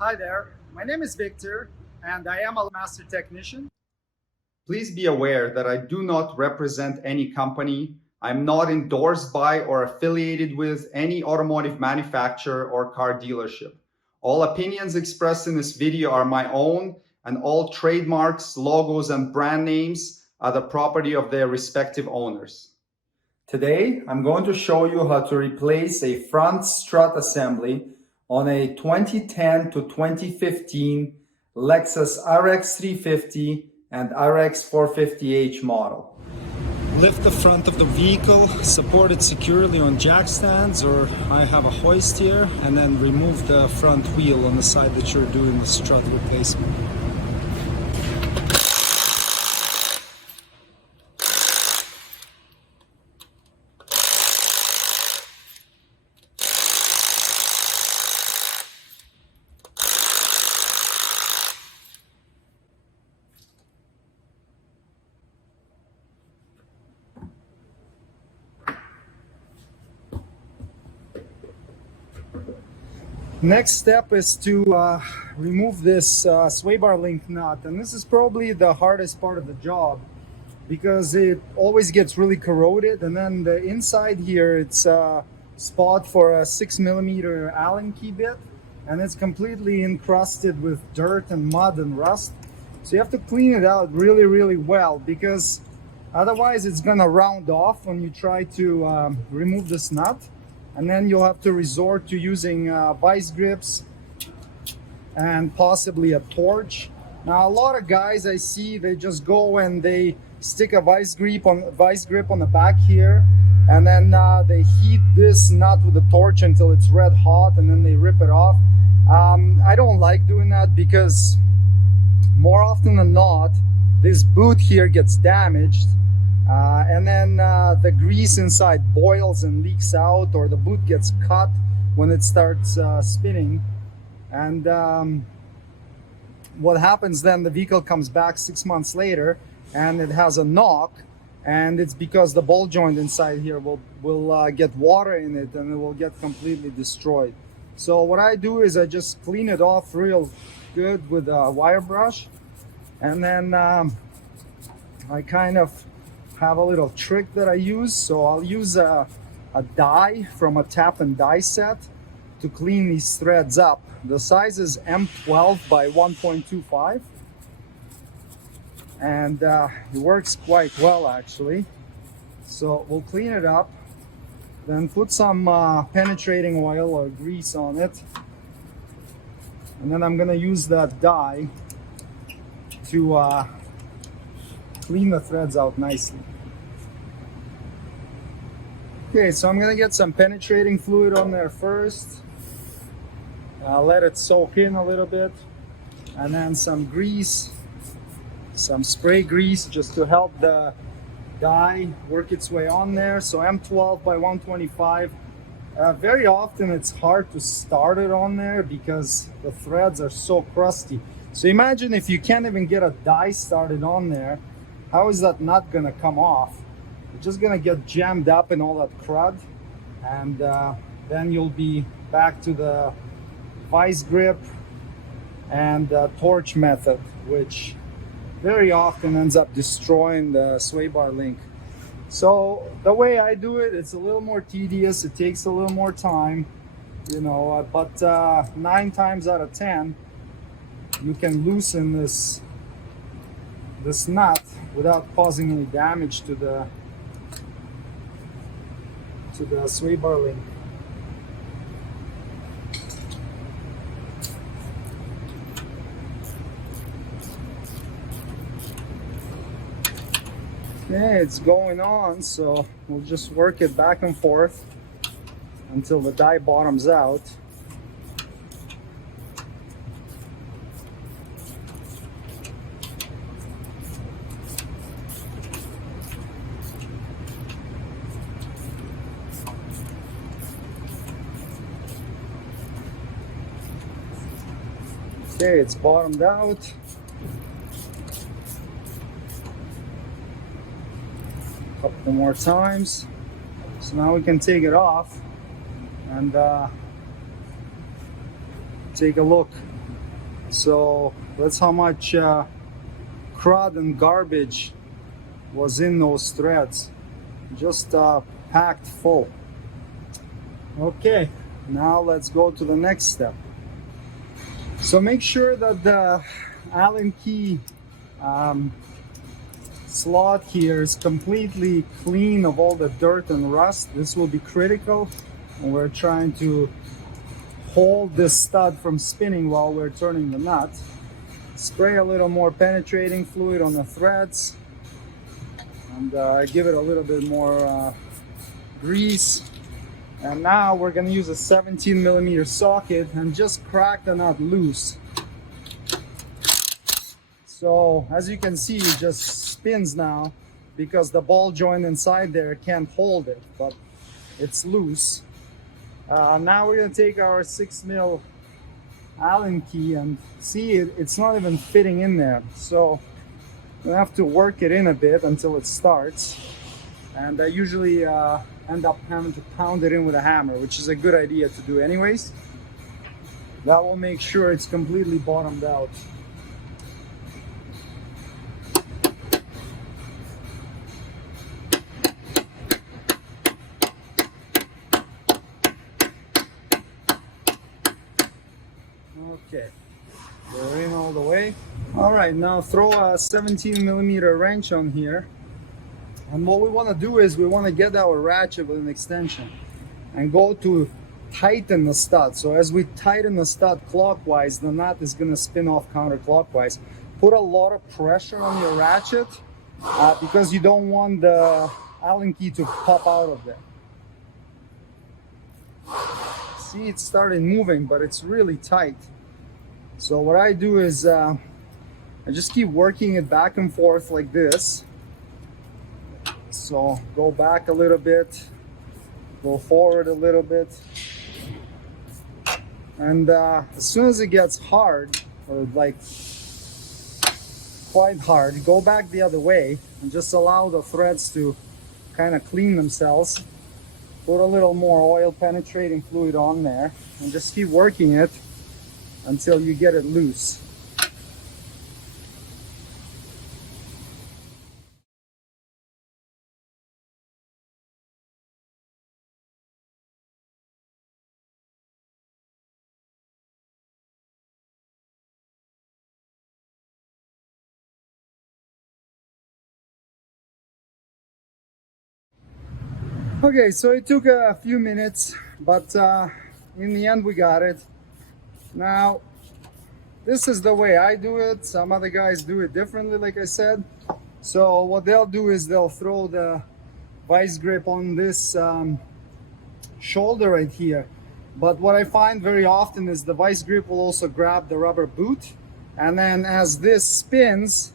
Hi there, my name is Victor and I am a master technician. Please be aware that I do not represent any company. I'm not endorsed by or affiliated with any automotive manufacturer or car dealership. All opinions expressed in this video are my own, and all trademarks, logos, and brand names are the property of their respective owners. Today, I'm going to show you how to replace a front strut assembly on a 2010 to 2015 Lexus RX350 and RX450h model. Lift the front of the vehicle, support it securely on jack stands, or I have a hoist here, and then remove the front wheel on the side that you're doing the strut replacement. Next step is to remove this sway bar link nut, and this is probably the hardest part of the job because it always gets really corroded, and then the inside here, it's a spot for a 6mm Allen key bit, and it's completely encrusted with dirt and mud and rust. So you have to clean it out really well, because otherwise it's gonna round off when you try to remove this nut. And then you'll have to resort to using vice grips and possibly a torch. Now, a lot of guys I see, they just go and they stick a vice grip on the back here, and then they heat this nut with a torch until it's red hot, and then they rip it off. I don't like doing that because more often than not, this boot here gets damaged. And then the grease inside boils and leaks out, or the boot gets cut when it starts spinning. And what happens then, the vehicle comes back 6 months later and it has a knock, and it's because the ball joint inside here will get water in it and it will get completely destroyed. So what I do is I just clean it off real good with a wire brush, and then I kind of have a little trick that I use. So I'll use a die from a tap and die set to clean these threads up. The size is M12 by 1.25, and it works quite well actually. So we'll clean it up, then put some penetrating oil or grease on it, and then I'm gonna use that die to clean the threads out nicely. Okay, so I'm gonna get some penetrating fluid on there first. Let it soak in a little bit, and then some grease, some spray grease, just to help the dye work its way on there. So M12 by 125. Very often it's hard to start it on there because the threads are so crusty. So imagine if you can't even get a dye started on there, how is that nut gonna come off? It's just gonna get jammed up in all that crud, and then you'll be back to the vice grip and torch method, which very often ends up destroying the sway bar link. So the way I do it, it's a little more tedious, it takes a little more time, you know, but 9 times out of 10 you can loosen this nut without causing any damage to the sway bar link. Okay, it's going on, so we'll just work it back and forth until the die bottoms out. Okay, it's bottomed out. A couple more times. So now we can take it off and take a look. So that's how much crud and garbage was in those threads, just packed full. Okay, now let's go to the next step. So make sure that the Allen key slot here is completely clean of all the dirt and rust. This will be critical when we're trying to hold this stud from spinning while we're turning the nut. Spray a little more penetrating fluid on the threads and give it a little bit more grease. And now we're going to use a 17mm socket and just crack the nut loose. So as you can see, it just spins now because the ball joint inside there can't hold it, but it's loose. Now we're going to take our 6mm Allen key and see it's not even fitting in there. So we have to work it in a bit until it starts. And I usually end up having to pound it in with a hammer, which is a good idea to do anyways. That will make sure it's completely bottomed out. Okay, we're in all the way. All right, now throw a 17mm wrench on here. And what we want to do is we want to get our ratchet with an extension and go to tighten the stud. So as we tighten the stud clockwise, the nut is going to spin off counterclockwise. Put a lot of pressure on your ratchet because you don't want the Allen key to pop out of there. See, it started moving, but it's really tight. So what I do is I just keep working it back and forth like this. So go back a little bit, go forward a little bit. And as soon as it gets hard, or like quite hard, go back the other way and just allow the threads to kind of clean themselves. Put a little more oil penetrating fluid on there and just keep working it until you get it loose. Okay, so it took a few minutes, but in the end we got it. Now, this is the way I do it. Some other guys do it differently, like I said. So what they'll do is they'll throw the vice grip on this shoulder right here. But what I find very often is the vice grip will also grab the rubber boot. And then as this spins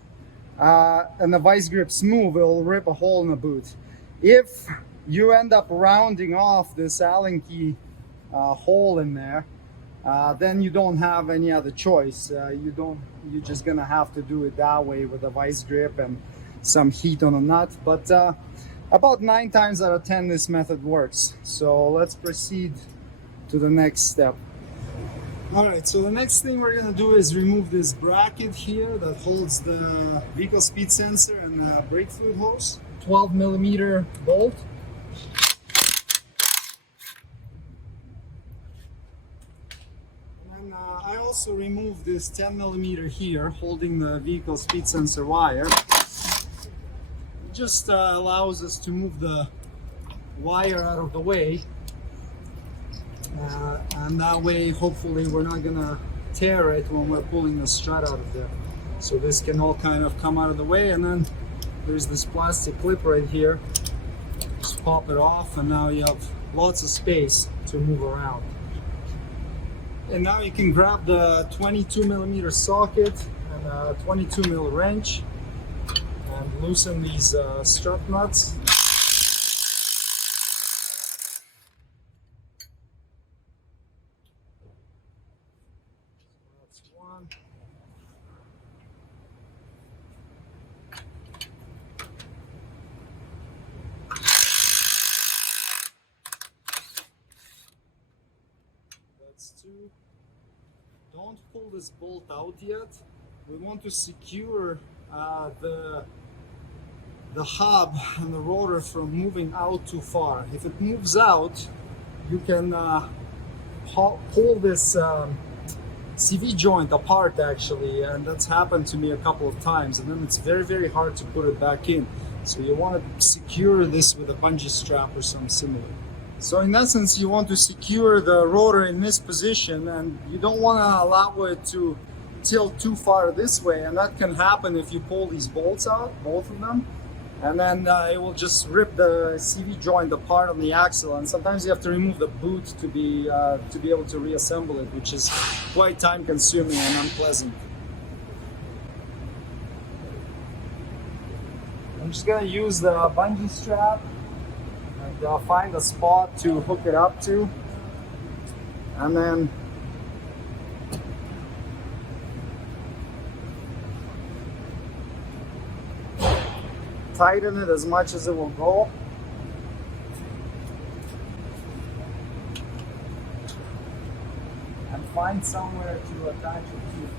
and the vice grips move, it'll rip a hole in the boot. If you end up rounding off this Allen key hole in there, then you don't have any other choice. You're just gonna have to do it that way with a vice grip and some heat on a nut. But about 9 times out of 10 this method works. So let's proceed to the next step. All right, so the next thing we're gonna do is remove this bracket here that holds the vehicle speed sensor and brake fluid hose. 12mm bolt. And I also removed this 10mm here holding the vehicle speed sensor wire. It just allows us to move the wire out of the way. And that way, hopefully, we're not gonna tear it when we're pulling the strut out of there. So this can all kind of come out of the way, and then there's this plastic clip right here. Just pop it off, and now you have lots of space to move around. And now you can grab the 22mm socket and a 22mm wrench and loosen these strut nuts. That's one. That's two. don't pull this bolt out yet. We want to secure the hub and the rotor from moving out too far. If it moves out, you can pull this CV joint apart actually, and that's happened to me a couple of times, and then it's very, very hard to put it back in. So you want to secure this with a bungee strap or something similar. So in essence, you want to secure the rotor in this position, and you don't want to allow it to tilt too far this way, and that can happen if you pull these bolts out, both of them, and then it will just rip the CV joint apart on the axle, and sometimes you have to remove the boot to be able to reassemble it, which is quite time consuming and unpleasant. I'm just gonna use the bungee strap and find a spot to hook it up to, and then tighten it as much as it will go. And find somewhere to attach it to.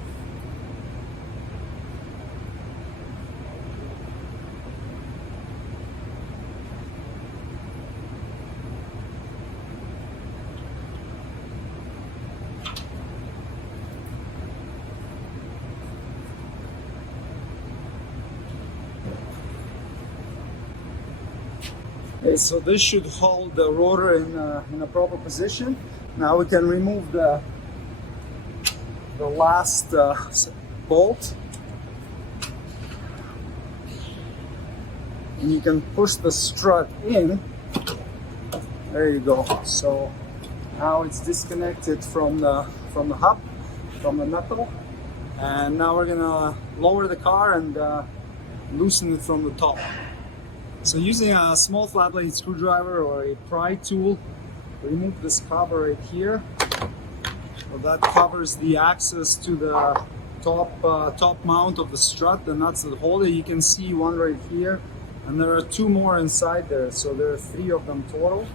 Okay, so this should hold the rotor in a proper position. Now we can remove the last bolt, and you can push the strut in. There you go. So now it's disconnected from the hub, from the knuckle, and now we're gonna lower the car and loosen it from the top. So using a small flat blade screwdriver or a pry tool, remove this cover right here. So that covers the access to the top mount of the strut, the nuts that hold it. You can see one right here, and there are two more inside there, so there are three of them total.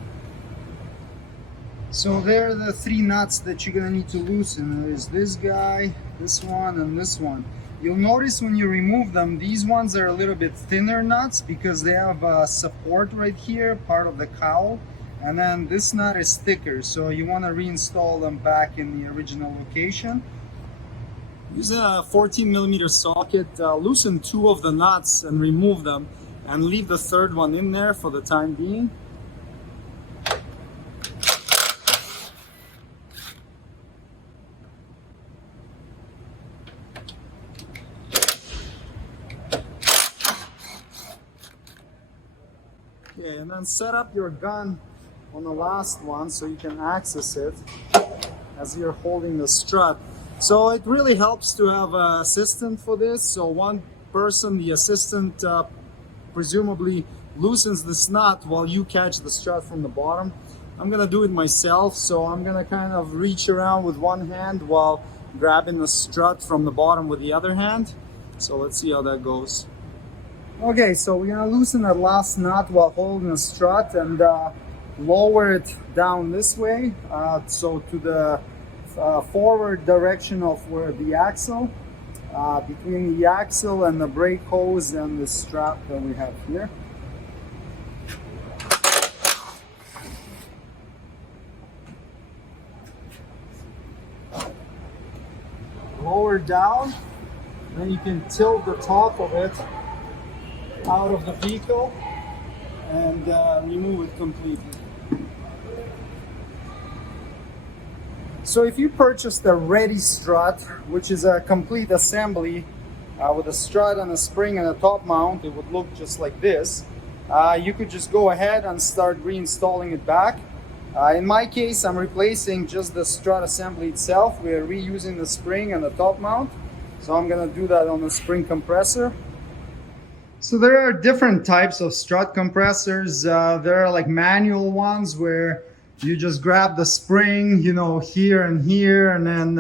So there are the three nuts that you're gonna need to loosen. There's this guy, this one, and this one. You'll notice when you remove them, these ones are a little bit thinner nuts because they have support right here, part of the cowl, and then this nut is thicker, so you want to reinstall them back in the original location. Use a 14mm socket, loosen two of the nuts and remove them, and leave the third one in there for the time being. Okay, and then set up your gun on the last one so you can access it as you're holding the strut. So it really helps to have an assistant for this. So one person, the assistant, presumably loosens this nut while you catch the strut from the bottom. I'm gonna do it myself, so I'm gonna kind of reach around with one hand while grabbing the strut from the bottom with the other hand. So let's see how that goes. Okay, so we're gonna loosen that last nut while holding the strut and lower it down this way, so to the forward direction of where the axle, between the axle and the brake hose and the strap that we have here. Lower down, then you can tilt the top of it out of the vehicle and remove it completely. So if you purchased a ready strut, which is a complete assembly with a strut and a spring and a top mount, it would look just like this. You could just go ahead and start reinstalling it back. In my case, I'm replacing just the strut assembly itself. We're reusing the spring and the top mount. So I'm gonna do that on the spring compressor. So there are different types of strut compressors. There are like manual ones where you just grab the spring, you know, here and here, and then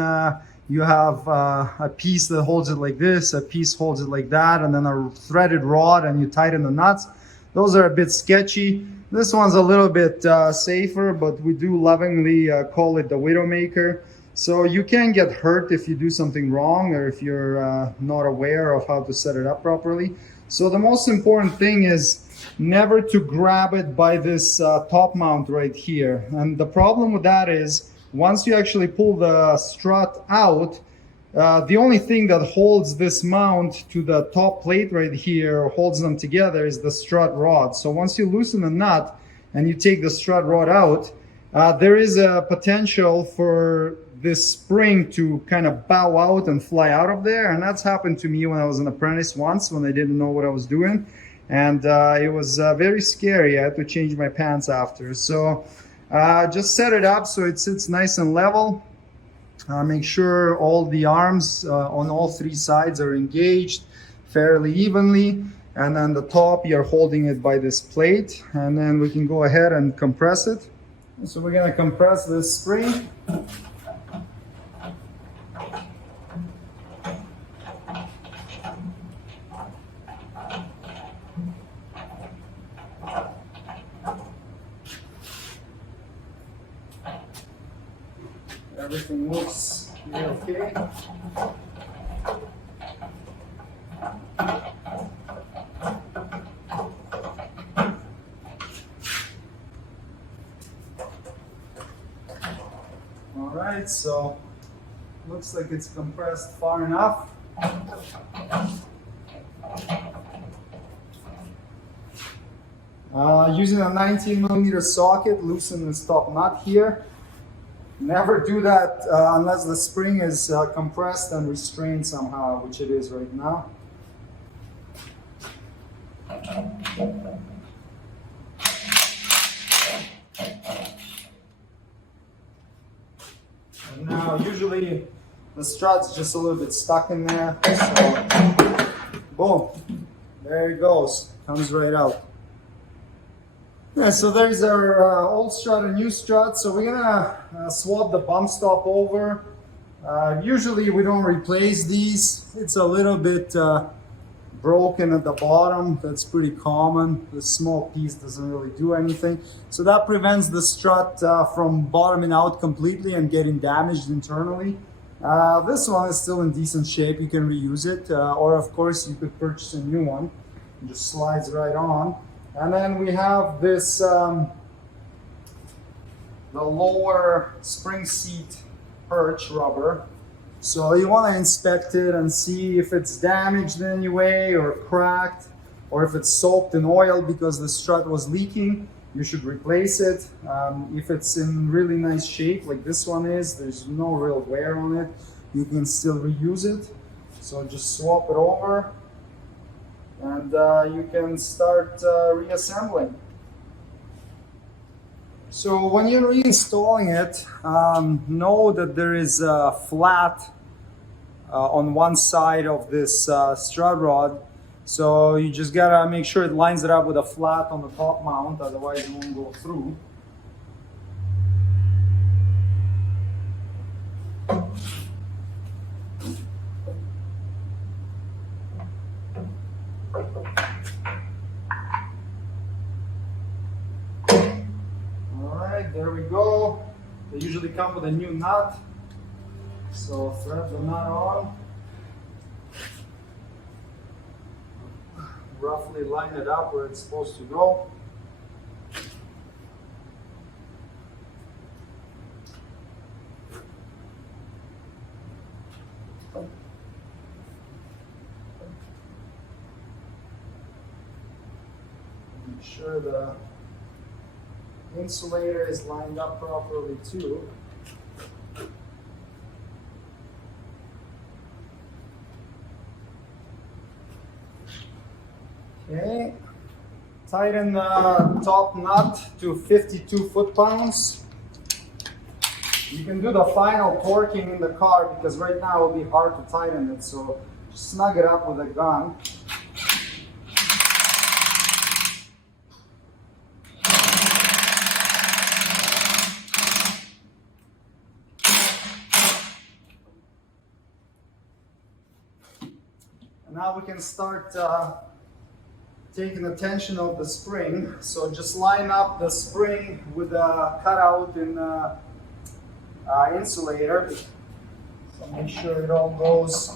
you have a piece that holds it like this, a piece holds it like that, and then a threaded rod, and you tighten the nuts. Those are a bit sketchy. This one's a little bit safer, but we do lovingly call it the Widowmaker. So you can get hurt if you do something wrong or if you're not aware of how to set it up properly. So the most important thing is never to grab it by this top mount right here. And the problem with that is once you actually pull the strut out, the only thing that holds this mount to the top plate right here, holds them together, is the strut rod. So once you loosen the nut and you take the strut rod out, there is a potential for this spring to kind of bow out and fly out of there. And that's happened to me when I was an apprentice once, when I didn't know what I was doing. And it was very scary. I had to change my pants after. So just set it up so it sits nice and level. Make sure all the arms on all three sides are engaged fairly evenly. And then the top, you're holding it by this plate. And then we can go ahead and compress it. So we're going to compress this spring. Everything looks okay. All right, so looks like it's compressed far enough. Using a 19mm socket, loosen this top nut here. Never do that unless the spring is compressed and restrained somehow, which it is right now. And now usually the strut's just a little bit stuck in there, so boom, there it goes, comes right out. Yeah, so there's our old strut and new strut. So we're gonna swap the bump stop over. Usually we don't replace these. It's a little bit broken at the bottom. That's pretty common. This small piece doesn't really do anything. So that prevents the strut from bottoming out completely and getting damaged internally. This one is still in decent shape. You can reuse it. Or of course you could purchase a new one. It just slides right on. And then we have this, the lower spring seat perch rubber. So you want to inspect it and see if it's damaged in any way or cracked, or if it's soaked in oil because the strut was leaking, you should replace it. If it's in really nice shape like this one is, there's no real wear on it, you can still reuse it. So just swap it over. And you can start reassembling. So when you're reinstalling it, know that there is a flat on one side of this strut rod. So you just gotta make sure it lines it up with a flat on the top mount, otherwise it won't go through. There we go. They usually come with a new nut. So thread the nut on. Roughly line it up where it's supposed to go. Make sure the insulator is lined up properly too. Okay, tighten the top nut to 52 foot-pounds. You can do the final torquing in the car because right now it will be hard to tighten it, so just snug it up with a gun. Now we can start taking the tension of the spring. So just line up the spring with a cutout in insulator. So make sure it all goes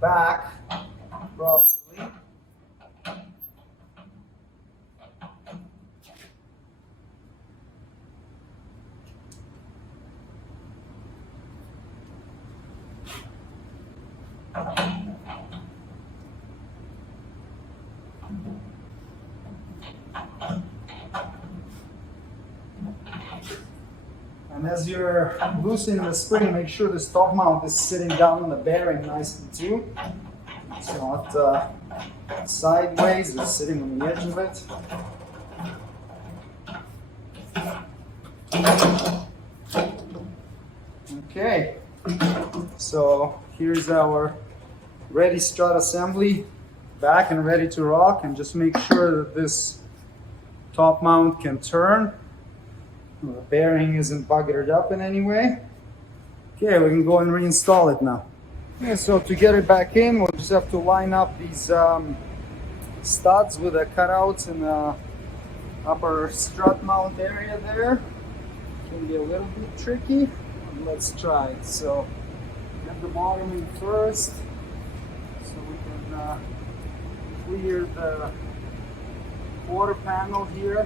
back properly. And as you're loosening the spring, make sure the top mount is sitting down on the bearing nicely too. It's not sideways, it's sitting on the edge of it. Okay, so here's our ready strut assembly, back and ready to rock, and just make sure that this top mount can turn. The bearing isn't buggered up in any way. Okay, we can go and reinstall it now. Okay, so to get it back in, we'll just have to line up these studs with the cutouts in the upper strut mount area there. Can be a little bit tricky. Let's try it. So get the bottom in first, so we can clear the quarter panel here.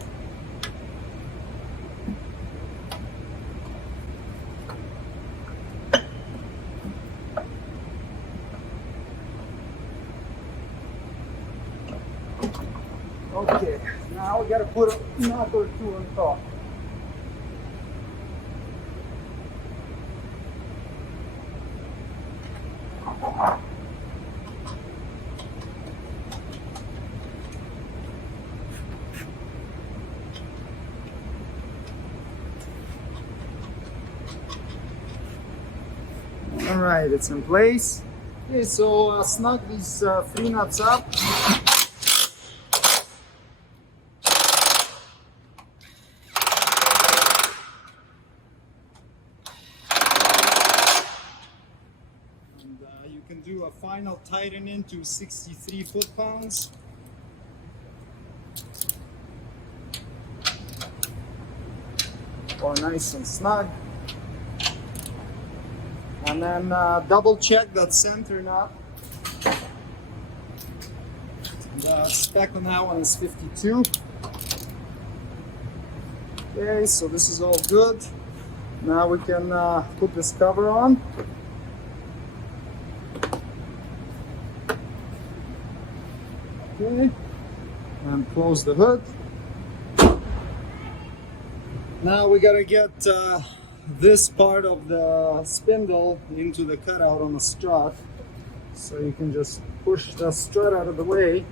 Okay, now we gotta put a knot or two on top. All right, it's in place. Okay, so snug these 3 nuts up. You can do a final tightening to 63 foot-pounds. Or nice and snug. And then double check that center nut. The spec on that one is 52. Okay, so this is all good. Now we can put this cover on. Okay, and close the hood. Now we gotta get this part of the spindle into the cutout on the strut. So you can just push the strut out of the way.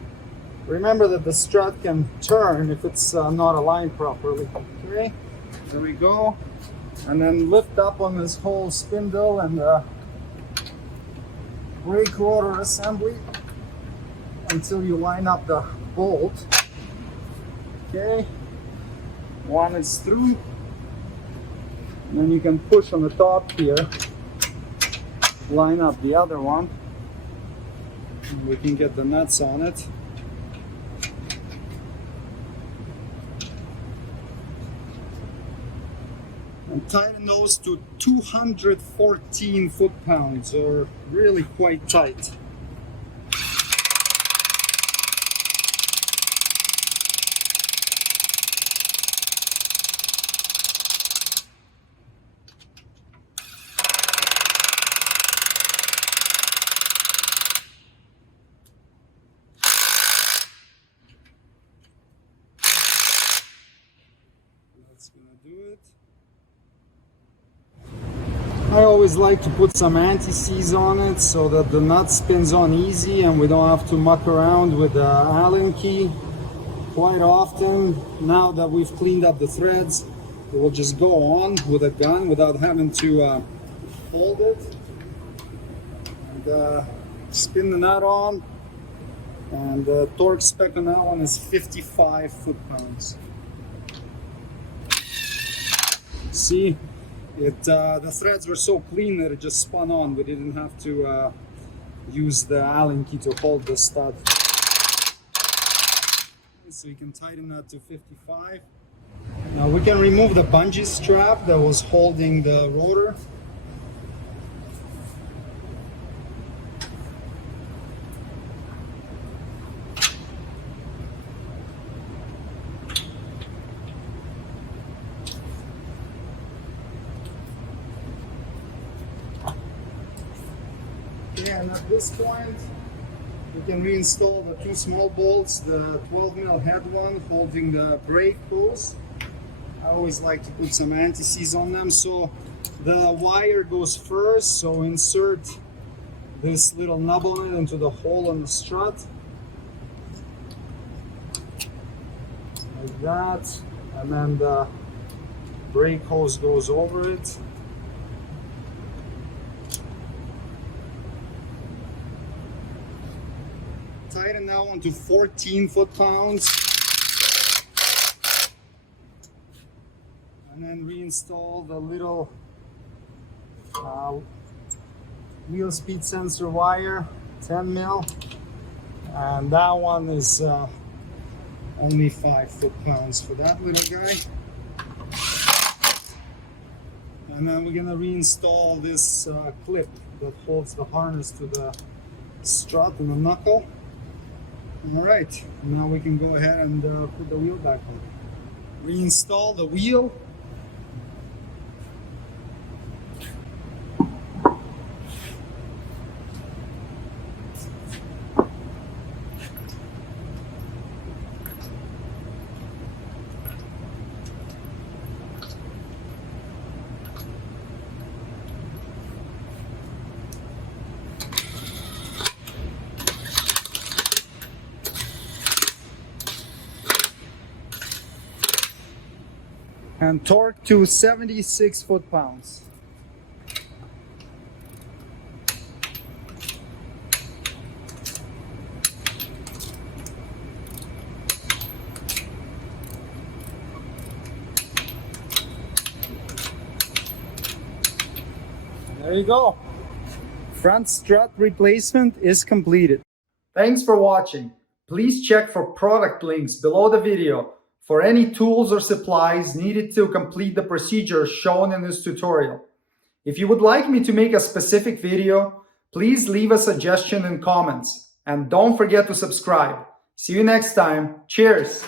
Remember that the strut can turn if it's not aligned properly. Okay, there we go. And then lift up on this whole spindle and brake rotor assembly until you line up the bolt. Okay, one is through. And then you can push on the top here, line up the other one, and we can get the nuts on it. And tighten those to 214 foot-pounds, or really quite tight. That's gonna do it. I always like to put some anti-seize on it so that the nut spins on easy and we don't have to muck around with the Allen key quite often. Now that we've cleaned up the threads, it will just go on with a gun without having to hold it. And spin the nut on, and the torque spec on that one is 55 foot-pounds. See? The threads were so clean that it just spun on. We didn't have to use the Allen key to hold the stud. So you can tighten that to 55. Now we can remove the bungee strap that was holding the rotor. Okay, and at this point, we can reinstall the two small bolts, the 12mm head one holding the brake hose. I always like to put some anti-seize on them. So the wire goes first, so insert this little nub on it into the hole on the strut. Like that. And then the brake hose goes over it. Tighten now onto 14 foot-pounds. And then reinstall the little wheel speed sensor wire, 10mm. And that one is only 5 foot-pounds for that little guy. And then we're gonna reinstall this clip that holds the harness to the strut and the knuckle. All right, now we can go ahead and put the wheel back on. Reinstall the wheel. And torque to 76 foot-pounds. There you go. Front strut replacement is completed. Thanks for watching. Please check for product links below the video for any tools or supplies needed to complete the procedure shown in this tutorial. If you would like me to make a specific video, please leave a suggestion in comments. And don't forget to subscribe. See you next time. Cheers!